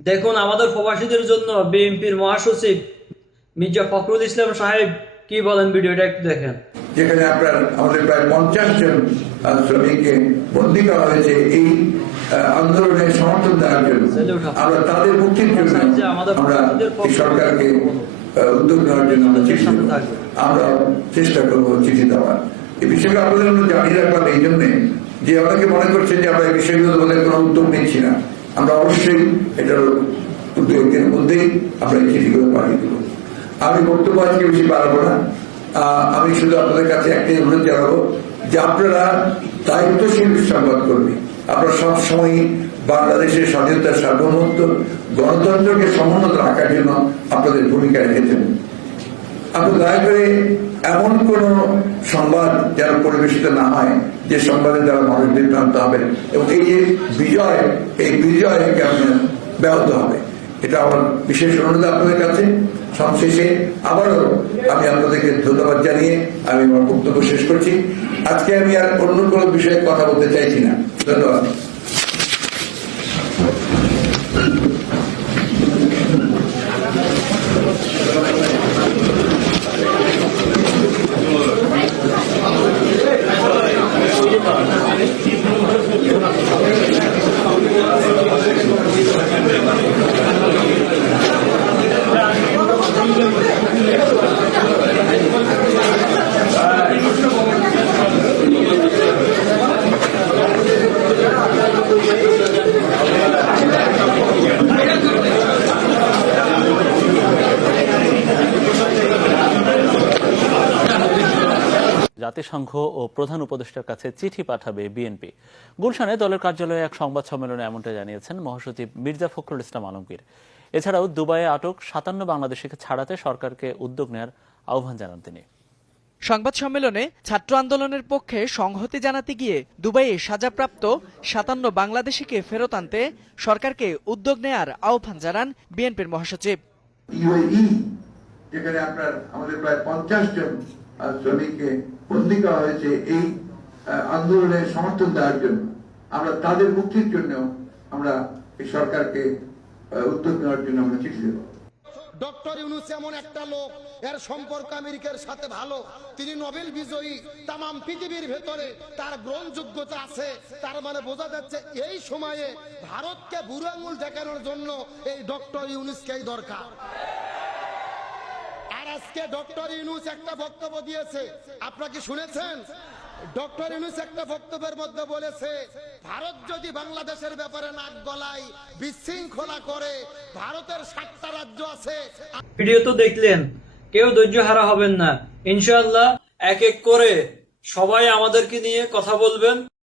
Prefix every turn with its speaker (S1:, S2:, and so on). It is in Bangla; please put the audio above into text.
S1: দেখুন আমাদের প্রবাসীদের জন্য বিএনপির মহাসচিব মির্জা ফখরুল ইসলাম সাহেব কি বলেন ভিডিওটা একটু দেখেন।
S2: যেখানে আপনার আমাদের প্রায় পঞ্চাশ জন শ্রমিককে বন্দী করা হয়েছে এই আহ, আন্দোলনের সমর্থন দেওয়ার জন্য। আমরা তাদের মুক্তির জন্য আমরা সরকারকে উদ্যোগ নেওয়ার জন্য আমরা
S1: সাথে
S2: আমরা চেষ্টা করব চিঠি দেওয়ার। এই বিষয়টা আপনাদের জন্য জানিয়ে রাখলাম এই জন্যে যে অনেকে মনে করছে যে আমরা এই বিষয়গুলো কোনো উদ্যোগ নিচ্ছি না। আমরা অবশ্যই এটার উদ্যোগের মধ্যেই আমরা এই চিঠিগুলো পাঠিয়ে দেবো। আমি বক্তব্য আজকে বেশি পারব না। আমি শুধু আপনাদের কাছে একটাই অনুরোধ জানাব যে আপনারা দায়িত্বশীল সংবাদ কর্মী আপনারা সবসময় বাংলাদেশের স্বাধীনতা সার্বভৌমত্ব, গণতন্ত্রকে সমুন্নত রাখার জন্য আপনাদের ভূমিকা রেখেছেন। আপনি দয়া করে এমন কোন সংবাদ যেন পরিবেশিত না হয়, যে সংবাদের দ্বারা মানুষ বিভ্রান্ত হবে এবং এই যে বিজয়, এই বিজয়কে আপনার ব্যাহত হবে? এটা আমার বিশেষ অনুরোধ আপনাদের কাছে। সংশেষে আবারও আমি আপনাদেরকে ধন্যবাদ জানিয়ে আমি আমার বক্তব্য শেষ করছি। আজকে আমি আর অন্য কোনো বিষয়ে কথা বলতে চাইছি না। ধন্যবাদ। Gracias.
S3: জাতিসংঘ ও প্রধান উপদেষ্টার কাছে চিঠি পাঠাবে বিএনপি। গুলশানে দলের কার্যালয়ে এক সংবাদ সম্মেলনে এমনটা জানিয়েছেন মহাসচিব মির্জা ফখরুল ইসলাম আলমগীর। এছাড়াও দুবাইয়ে আটক সাতান্ন বাংলাদেশিকে ছাড়াতে সরকারকে উদ্যোগ নেওয়ার আহ্বান জানান তিনি।
S4: সংবাদ সম্মেলনে ছাত্র আন্দোলনের পক্ষে সংহতি জানাতে গিয়ে দুবাইয়ে সাজাপ্রাপ্ত সাতান্ন বাংলাদেশিকে ফেরত আনতে সরকারকে উদ্যোগ নেয়ার আহ্বান জানান বিএনপির মহাসচিব।
S2: যেখানে আপনার আমাদের প্রায় পঞ্চাশ জন শ্রমিককে বন্দী করা হয়েছে এই আন্দোলনের সমর্থন দেওয়ার জন্য। আমরা তাদের মুক্তির জন্য আমরা এই সরকারকে উদ্যোগ নেওয়ার জন্য আমরা চিঠি দেবো।
S5: ডক্টর ইউনুস এমন একটা লোক, এর সম্পর্ক আমেরিকার সাথে ভালো, তিনি নোবেল বিজয়ী। তাম পৃথিবীর ভেতরে তার গ্রহণযোগ্যতা আছে। তার মানে বোঝা যাচ্ছে এই সময়ে ভারতকে বুড়ো আঙুল দেখানোর জন্য এই ডক্টর ইউনুসকেই দরকার। আজকে ডক্টর ইউনুস একটা বক্তব্য দিয়েছে। আপনারা কি শুনেছেন? ডক্টর ইউনুস একটা বক্তব্যের মধ্যে বলেছে, ভারত যদি বাংলাদেশের ব্যাপারে নাক গলায় বিশৃঙ্খলা করে, ভারতের সাতটা রাজ্য আছে।
S1: ভিডিও তো দেখলেন, কেউ ধৈর্য হারা হবেন না। ইনশাআল্লাহ, এক এক করে সবাই আমাদেরকে নিয়ে কথা বলবেন।